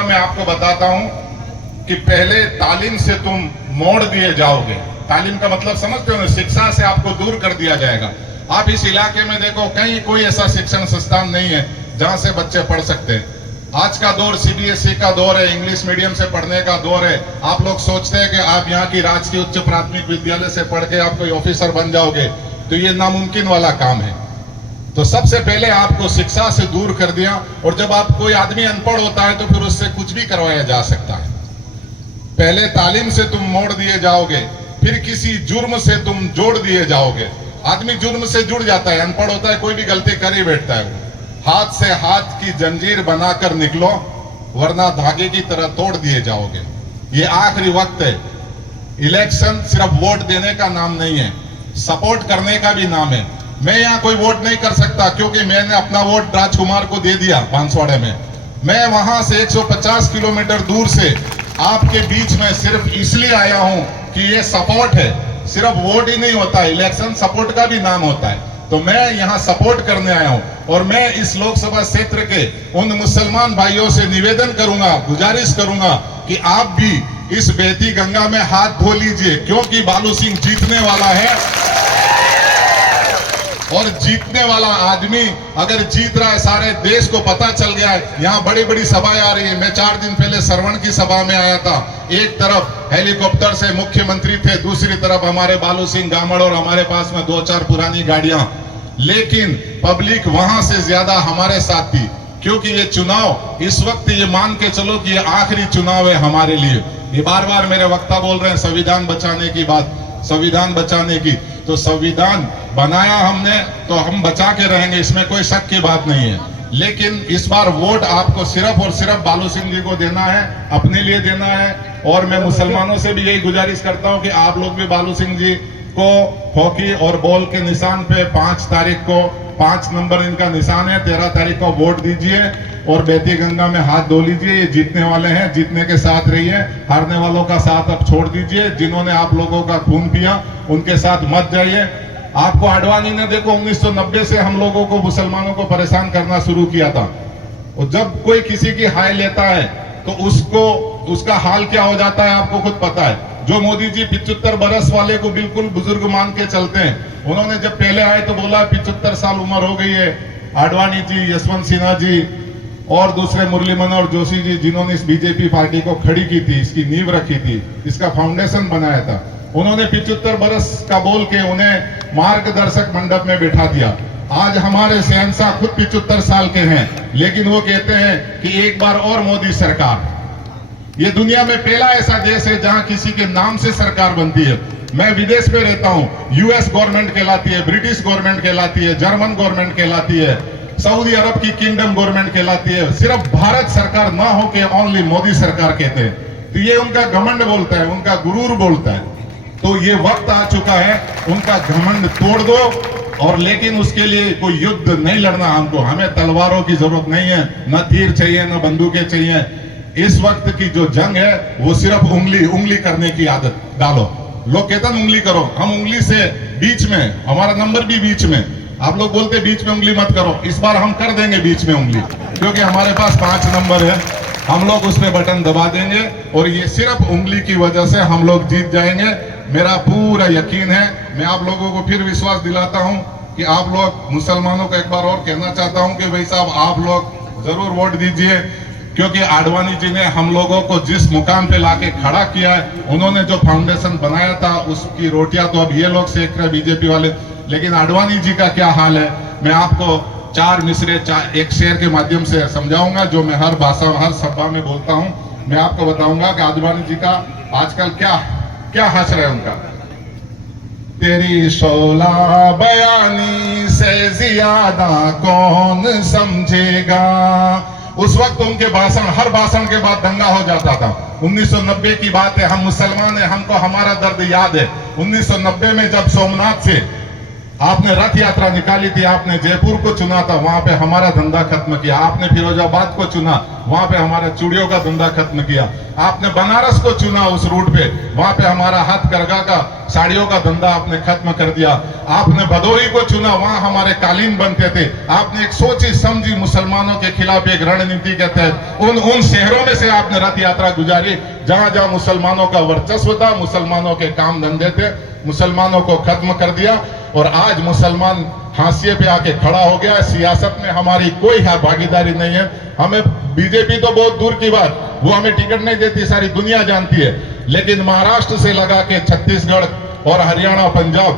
दुनिया में आपको बताता हूं कि पहले तालीम से तुम मोड़ दिए जाओगे। तालीम का मतलब समझते हो ना, शिक्षा से आपको दूर कर दिया जाएगा। आप इस इलाके में देखो, कहीं कोई ऐसा शिक्षण संस्थान नहीं है जहां से बच्चे पढ़ सकते हैं। आज का दौर सीबीएसई का दौर है, इंग्लिश मीडियम से पढ़ने का दौर है। आप लोग सोचते हैं कि आप यहाँ की राजकीय उच्च प्राथमिक विद्यालय से पढ़ के आप कोई ऑफिसर बन जाओगे, तो ये नामुमकिन वाला काम है। तो सबसे पहले आपको शिक्षा से दूर कर दिया, और जब आप कोई आदमी अनपढ़ होता है तो फिर उससे कुछ भी करवाया जा सकता है। पहले तालीम से तुम मोड़ दिए जाओगे, फिर किसी जुर्म से तुम जोड़ दिए जाओगे। आदमी जुर्म से जुड़ जाता है, अनपढ़ होता है, कोई भी गलती कर ही बैठता है। हाथ से हाथ की जंजीर बनाकर निकलो, वरना धागे की तरह तोड़ दिए जाओगे। ये आखिरी वक्त है। इलेक्शन सिर्फ वोट देने का नाम नहीं है, सपोर्ट करने का भी नाम है। मैं यहाँ कोई वोट नहीं कर सकता, क्योंकि मैंने अपना वोट राजकुमार को दे दिया बांसवाड़े में। मैं वहां से 150 किलोमीटर दूर से आपके बीच में सिर्फ इसलिए आया हूं कि ये सपोर्ट है। सिर्फ वोट ही नहीं होता, इलेक्शन सपोर्ट का भी नाम होता है। तो मैं यहाँ सपोर्ट करने आया हूं, और मैं इस लोकसभा क्षेत्र के उन मुसलमान भाइयों से निवेदन करूंगा, गुजारिश करूंगा कि आप भी इस बहती गंगा में हाथ धो लीजिए, क्योंकि बालू सिंह जीतने वाला है। और जीतने वाला आदमी अगर जीत रहा है, सारे देश को पता चल गया है। यहाँ बड़ी बड़ी सभाएं आ रही है। मैं 4 दिन पहले सरवण की सभा में आया था। एक तरफ हेलीकॉप्टर से मुख्यमंत्री थे, दूसरी तरफ हमारे बालू सिंह गामड़, और हमारे पास में 2-4 पुरानी गाड़ियां। लेकिन पब्लिक वहां से ज्यादा हमारे साथ थी, क्योंकि ये चुनाव इस वक्त, ये मान के चलो कि ये आखिरी चुनाव है हमारे लिए। ये बार बार मेरे वक्ता बोल रहे हैं संविधान बचाने की बात, संविधान बचाने की। तो संविधान बनाया हमने, तो हम बचा के रहेंगे, इसमें कोई शक की बात नहीं है। लेकिन इस बार वोट आपको सिर्फ और सिर्फ बालू सिंह जी को देना है, अपने लिए देना है। और मैं मुसलमानों से भी यही गुजारिश करता हूं कि आप लोग भी बालू सिंह जी को हॉकी और बॉल के निशान पे 5 तारीख को, 5 नंबर इनका निशान है, 13 तारीख को वोट दीजिए और बहती गंगा में हाथ धो लीजिए। ये जीतने वाले हैं, जीतने के साथ रहिए, हारने वालों का साथ अब छोड़ दीजिए। जिन्होंने आप लोगों का खून पिया उनके साथ मत जाइए। आपको आडवाणी ने देखो 1990 से हम लोगों को, मुसलमानों को परेशान करना शुरू किया था। और जब कोई किसी की हाय लेता है तो उसका हाल क्या हो जाता है आपको खुद पता है। जो मोदी जी 75 बरस वाले को बिल्कुल बुजुर्ग मान के चलते हैं, उन्होंने जब पहले आए तो बोला 75 साल उम्र हो गई है। आडवाणी जी, यशवंत सिन्हा जी और दूसरे मुरली मनोहर जोशी जी, जिन्होंने इस बीजेपी पार्टी को खड़ी की थी, इसकी नींव रखी थी, इसका फाउंडेशन बनाया था, उन्होंने 75 बरस का बोल के उन्हें मार्गदर्शक मंडप में बैठा दिया। आज हमारे शहंशाह खुद 75 साल के हैं, लेकिन वो कहते हैं कि एक बार और मोदी सरकार। ये दुनिया में पहला ऐसा देश है जहां किसी के नाम से सरकार बनती है। मैं विदेश में रहता हूं, यूएस गवर्नमेंट कहलाती है, ब्रिटिश गवर्नमेंट कहलाती है, जर्मन गवर्नमेंट कहलाती है, सऊदी अरब की किंगडम गवर्नमेंट कहलाती है। सिर्फ भारत सरकार ना हो के ओनली मोदी सरकार कहते हैं। तो ये उनका घमंड बोलता है, उनका गुरूर बोलता है। तो ये वक्त आ चुका है, उनका घमंड तोड़ दो। और लेकिन उसके लिए कोई युद्ध नहीं लड़ना हमको, हमें तलवारों की जरूरत नहीं है, न तीर चाहिए, न बंदूकें चाहिए। इस वक्त की जो जंग है वो सिर्फ उंगली करने की आदत डालो। लोग कहते हैं उंगली करो, हम उंगली से बीच में, हमारा नंबर भी बीच में। आप लोग बोलते बीच में उंगली मत करो, इस बार हम कर देंगे बीच में उंगली, क्योंकि हमारे पास 5 नंबर है। हम लोग उस पर बटन दबा देंगे और ये सिर्फ उंगली की वजह से हम लोग जीत जाएंगे। मेरा पूरा यकीन है। मैं आप लोगों को फिर विश्वास दिलाता हूं कि आप लोग, मुसलमानों को एक बार और कहना चाहता हूं कि भाई साहब आप लोग जरूर वोट दीजिए, क्योंकि आडवाणी जी ने हम लोगों को जिस मुकाम पे लाके खड़ा किया है, उन्होंने जो फाउंडेशन बनाया था उसकी रोटियां तो अब ये लोग सेक रहे बीजेपी वाले। लेकिन आडवाणी जी का क्या हाल है, मैं आपको 4 मिसरे एक शेर के माध्यम से समझाऊंगा, जो मैं हर भाषा, हर सभा में बोलता हूं। मैं आपको बताऊंगा कि आडवाणी जी का आजकल क्या हंस रहे उनका। तेरी शोला बयानी से ज्यादा कौन समझेगा। उस वक्त उनके भाषण, हर भाषण के बाद दंगा हो जाता था। 1990 की बात है, हम मुसलमान हैं, हमको हमारा दर्द याद है। 1990 में जब सोमनाथ से आपने रथ यात्रा निकाली थी, आपने जयपुर को चुना था, वहां पे हमारा धंधा खत्म किया। आपने फिरोजाबाद को चुना, वहां पे हमारा चूड़ियों का धंधा खत्म किया। आपने बनारस को चुना, उस रूट पे वहां पे हमारा हथकरघा का साड़ियों का धंधा आपने खत्म कर दिया। आपने भदोही को चुना, वहां हमारे कालीन बनते थे। आपने एक सोची समझी मुसलमानों के खिलाफ एक रणनीति के तहत उन शहरों में से आपने रथ यात्रा गुजारी जहां जहां मुसलमानों का वर्चस्व था, मुसलमानों के काम धंधे थे, मुसलमानों को खत्म कर दिया। और आज मुसलमान हाशिए पे आके खड़ा हो गया। सियासत में हमारी कोई भागीदारी नहीं है। हमें बीजेपी तो बहुत दूर की बात, वो हमें टिकट नहीं देती, सारी दुनिया जानती है। लेकिन महाराष्ट्र से लगा के छत्तीसगढ़ और हरियाणा, पंजाब,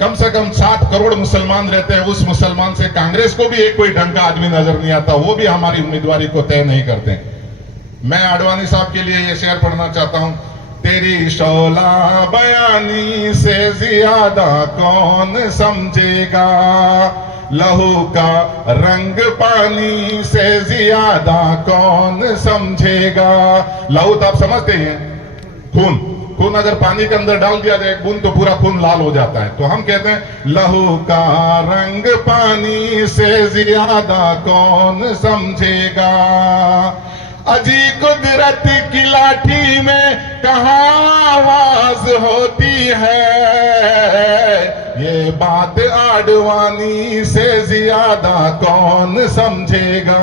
कम से कम 7 करोड़ मुसलमान रहते हैं। उस मुसलमान से कांग्रेस को भी एक कोई ढंग का आदमी नजर नहीं आता, वो भी हमारी उम्मीदवारी को तय नहीं करते। मैं आडवाणी साहब के लिए ये शेर पढ़ना चाहता हूं। तेरी शोला बयानी से ज्यादा कौन समझेगा, लहू का रंग पानी से ज्यादा कौन समझेगा। लहू तो आप समझते हैं, खून। खून अगर पानी के अंदर डाल दिया जाए एक बूंद तो पूरा खून लाल हो जाता है। तो हम कहते हैं लहू का रंग पानी से ज्यादा कौन समझेगा। अजी कुदरत की लाठी में कहाँ आवाज होती है, ये बात आडवाणी से ज्यादा कौन समझेगा।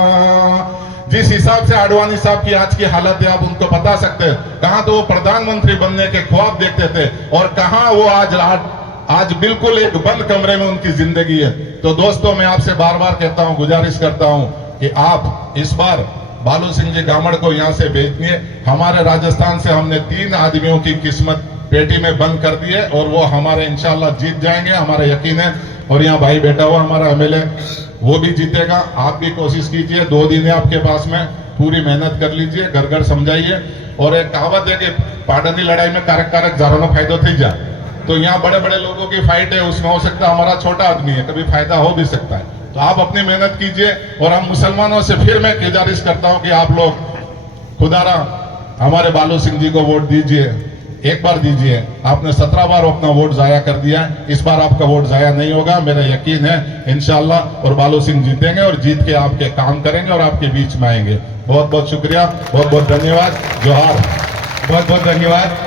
जिस हिसाब से आडवाणी साहब की आज की हालत है, आप उनको बता सकते हैं। कहां तो वो प्रधानमंत्री बनने के ख्वाब देखते थे और कहां वो आज बिल्कुल एक बंद कमरे में उनकी जिंदगी है। तो दोस्तों, मैं आपसे बार बार कहता हूं, गुजारिश करता हूं कि आप इस बार बालू सिंह जी गामड़ को यहां से भेजिए। हमारे राजस्थान से हमने 3 आदमियों की किस्मत पेटी में बंद कर दी है और वो हमारे इंशाल्लाह जीत जाएंगे, हमारा यकीन है। और यहाँ भाई बैठा हुआ हमारा एमएलए, वो भी जीतेगा। आप भी कोशिश कीजिए, 2 दिन है आपके पास में, पूरी मेहनत कर लीजिए, घर घर समझाइए। और एक कहावत है कि पाडनी लड़ाई में कारक कारक जारों फायदो थी जा। तो यहाँ बड़े बड़े लोगों की फाइट है, उसमें हो सकता है हमारा छोटा आदमी है, कभी फायदा हो भी सकता है। तो आप अपनी मेहनत कीजिए। और हम मुसलमानों से फिर मैं गुजारिश करता हूं कि आप लोग खुदारा हमारे बालू सिंह जी को वोट दीजिए, एक बार दीजिए। आपने 17 बार अपना वोट जाया कर दिया है, इस बार आपका वोट जाया नहीं होगा, मेरा यकीन है इंशाल्लाह। और बालू सिंह जीतेंगे और जीत के आपके काम करेंगे और आपके बीच में आएंगे। बहुत बहुत शुक्रिया, बहुत बहुत धन्यवाद। जोहार। बहुत बहुत धन्यवाद।